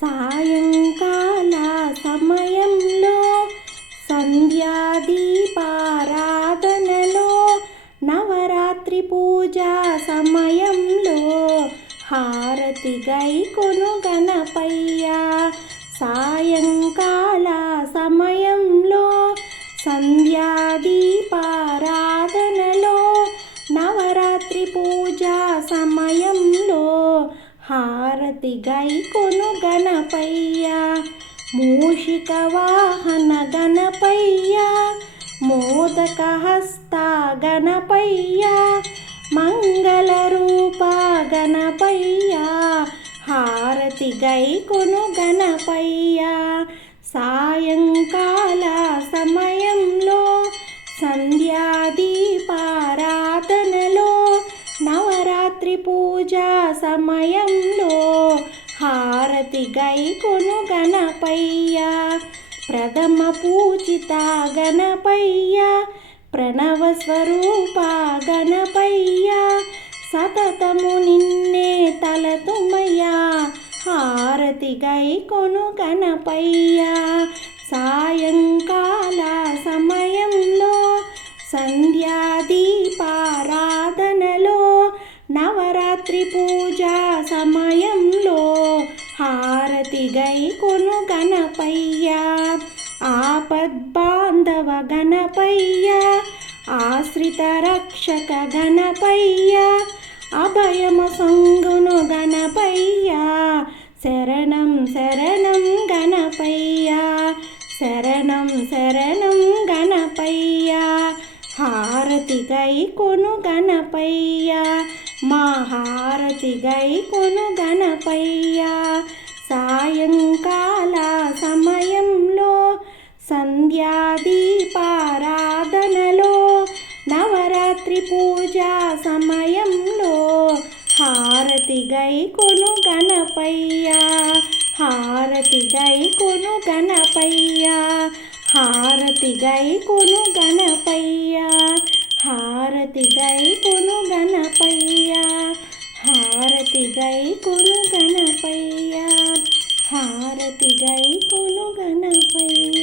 సాయంకాల సమయంలో సంధ్యాదీపారాధనలో నవరాత్రి పూజా సమయంలో హారతి గై కొను గణపయ్య. సాయంకాల సమయంలో సంధ్యాదీపారాధనలో నవరాత్రి పూజా సమయంలో హా గై కొను గణపయ్య. మూషిక వాహన గణపయ్య. మోదక హస్త గణపయ్య. మంగళ రూప గణపయ్య. హారతి గై కొను గణపయ్య. సాయంకాల సమయంలో సంధ్యాదీపారాధనలో నవరాత్రి పూజా సమయంలో హారతి గై కొను గణపయ్య. ప్రథమ పూజిత గణపయ్య. ప్రణవ స్వరూప గణపయ్య. సతతము నిన్నే తలతుమయ్యా హారతి హారతిగై కొను గణపయ్య. సాయంకాల సమయంలో సంధ్యాదీపారాధనలో నవరాత్రి పూజా సమయంలో గై కొను గణపయ్య. ఆపద్బాంధవ గణపయ్య. ఆశ్రిత రక్షక గణపయ్య. అభయమ సంగును గణపయ్య. శరణం శరణం గణపయ్య. శరణం శరణం గణపయ్య. హారతి గై కొను గణపయ్య. మా హారతి గై కొను గణపయ్య. సాయంకాల సమయంలో సంధ్యాదీపారాధనలో నవరాత్రి పూజా సమయంలో హారతి గై కొను గణపయ్య హారతి గై కొను గణపయ్య హారతి గై కొను గణపయ్య హారతి గై కొను గణపయ్య హారతి గై కొను గణపయ్య. హారతి గై కొను గణపయ్య